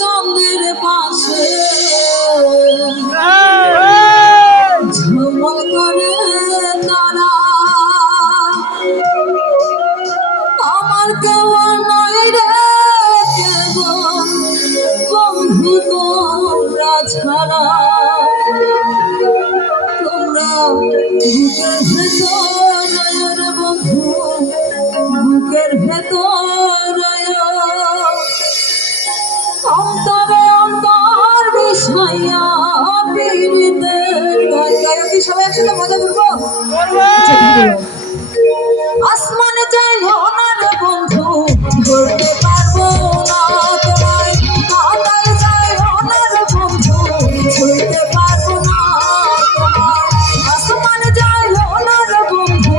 চন্দ্রের পাশে ঝলমল করে তারা আমার কেউ নয় রে বন্ধু তোমরা ছাড়া তোমরা বুকের ভেতর বন্ধু বুকের ভেতর অন্তরে অন্তর বিষয়া পীড়িতের গায়ক সবাই একসাথে মজা করবো আসমানে যাইও না রে বন্ধু ধরতে পারবো না তোমায় কাঁদায় যাইও না রে বন্ধু ছুঁইতে পারবো না তোমায় আসমানে যাইও না রে বন্ধু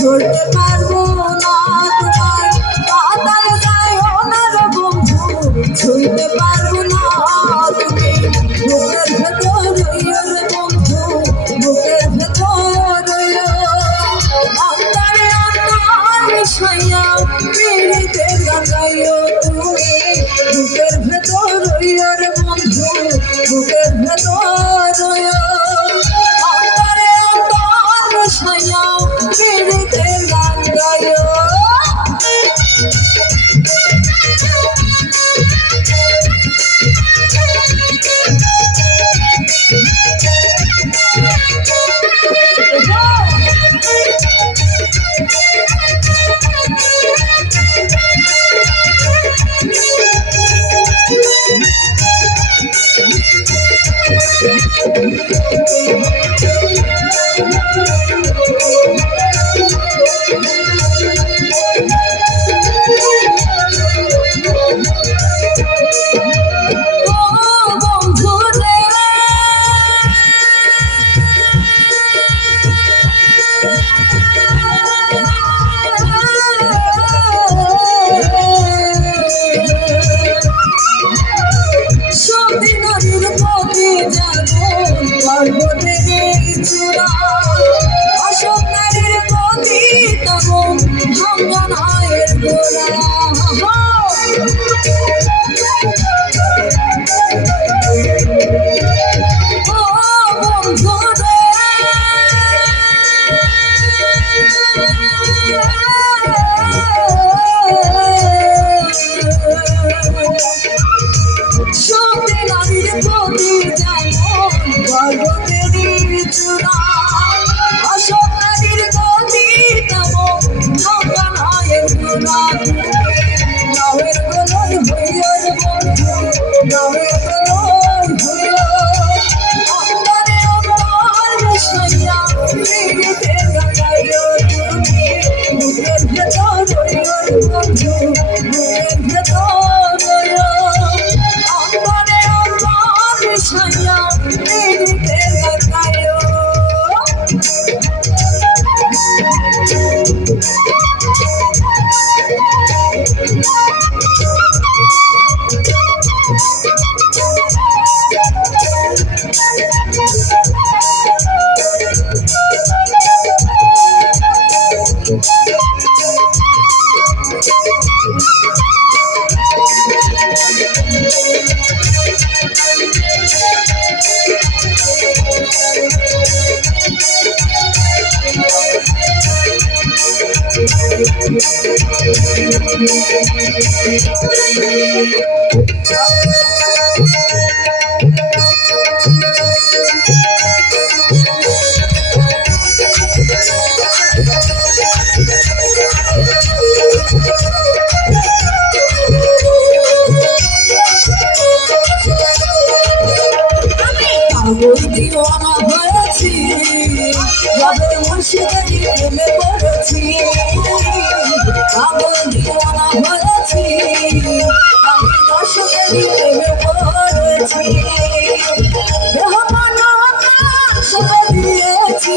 ধরতে পারবো না তোমায় কাঁদায় যাইও না রে বন্ধু ছুঁইতে পারবো না তুমি বুকের ভেতর রে বন্ধু বুকের ভেতর অন্তরে অন্তর মিশাইয়া পীড়িতে গাইও তুমি বুকের ভেতর রে বন্ধু বুকের ভেতর অন্তরে অন্তর মিশাইয়া পীড়িতে গাইও দিওয়ানা হয়েছি যাদের মুর্শিদারি প্রেমে পড়েছি পাগল দিওয়ানা হয়েছি আমি দর্শকেরই প্রেমে পড়েছি দেহ মন সবে দিয়েছি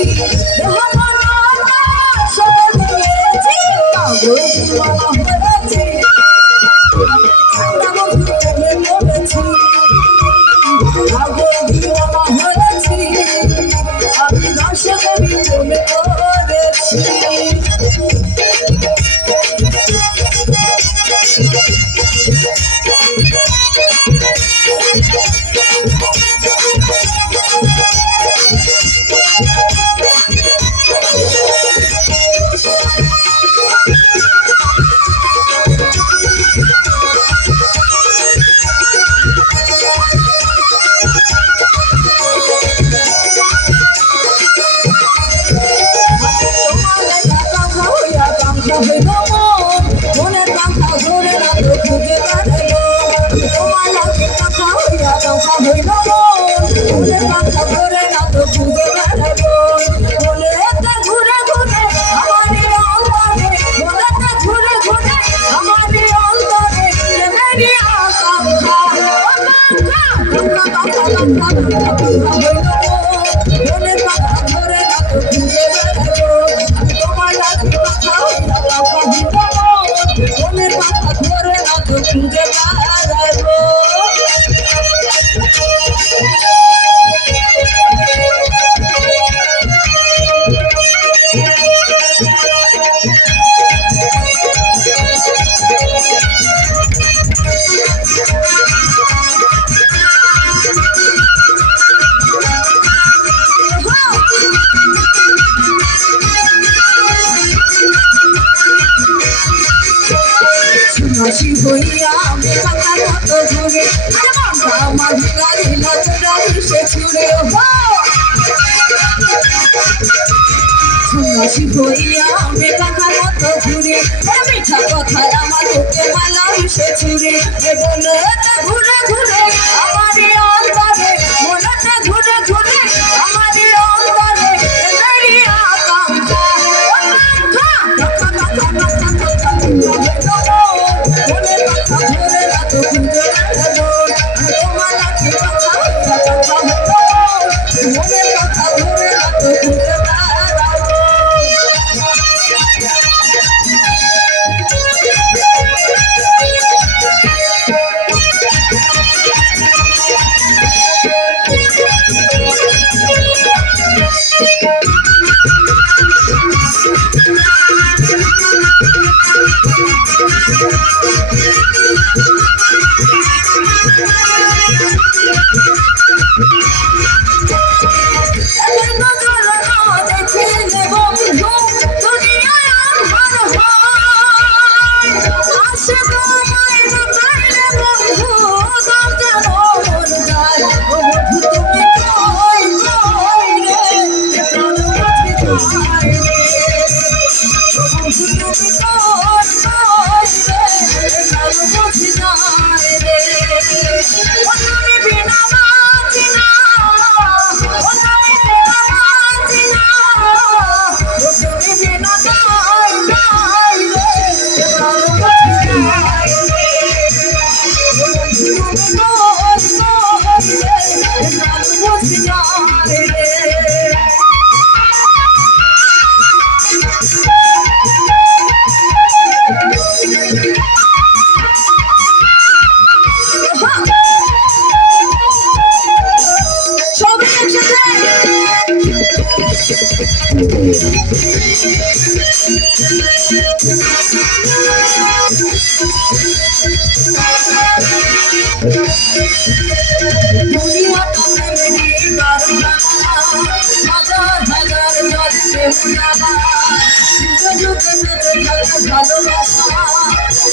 আমি দর্শকের প্রেমে পড়েছি। মনের পাখা ধরে না তো খুঁজে বেড়াবো, তোমার লাগে পাখা হইয়া পাখা হইল মনের পাখা ধরে না তো খুঁজে বেড়াবো, মনেতে ঘুরে ঘুরে আমারই অন্তরে, মনেতে ঘুরে ঘুরে আমারই অন্তরে প্রেমেরই আকাঙ্ক্ষা, মনের পাখা ধরে না তো খুঁজে বেড়াবো, তোমার লাগে পাখা হইয়া পাখা হইল মনের পাখা ধরে না তো খুঁজে বেড়াবো। হাসি হইয়া আমি পাতার মতো ঘুরে আমার গাড়ি নজরা মিশে ছুড়ে হাসি হইয়া আমি পাতার মতো ঘুরে মিঠা কথায় আমার বুকে মালা মিশে ছুড়ে মনেতে ঘুরে ঘুরে আমারই অন্তরে, মনেতে ঘুরে ঘুরে আমারই অন্তরে প্রেমেরই আকাঙ্ক্ষা, মনের পাখা ধরে না তো খুঁজে বেড়াবো, তোমার লাগে পাখা হইয়া পাখা হইল মনের পাখা ধরে না তো খুঁজে বেড়াবো।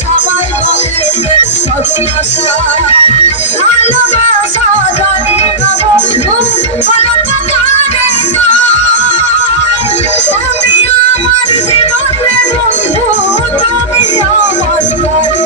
সবাই বলে সর্বনাশা ভালোবাসা জানি না বন্ধু তুমি আমার জীবনে বন্ধু, তুমি আমার বন্ধু,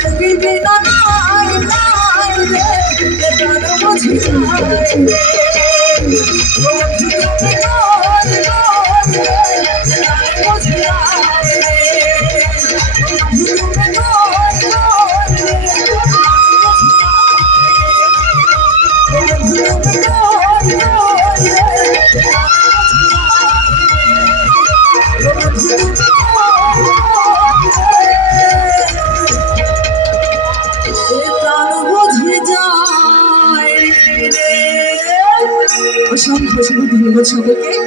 তুমি বিনা অসংখ্য ধন্যবাদ সকলকে।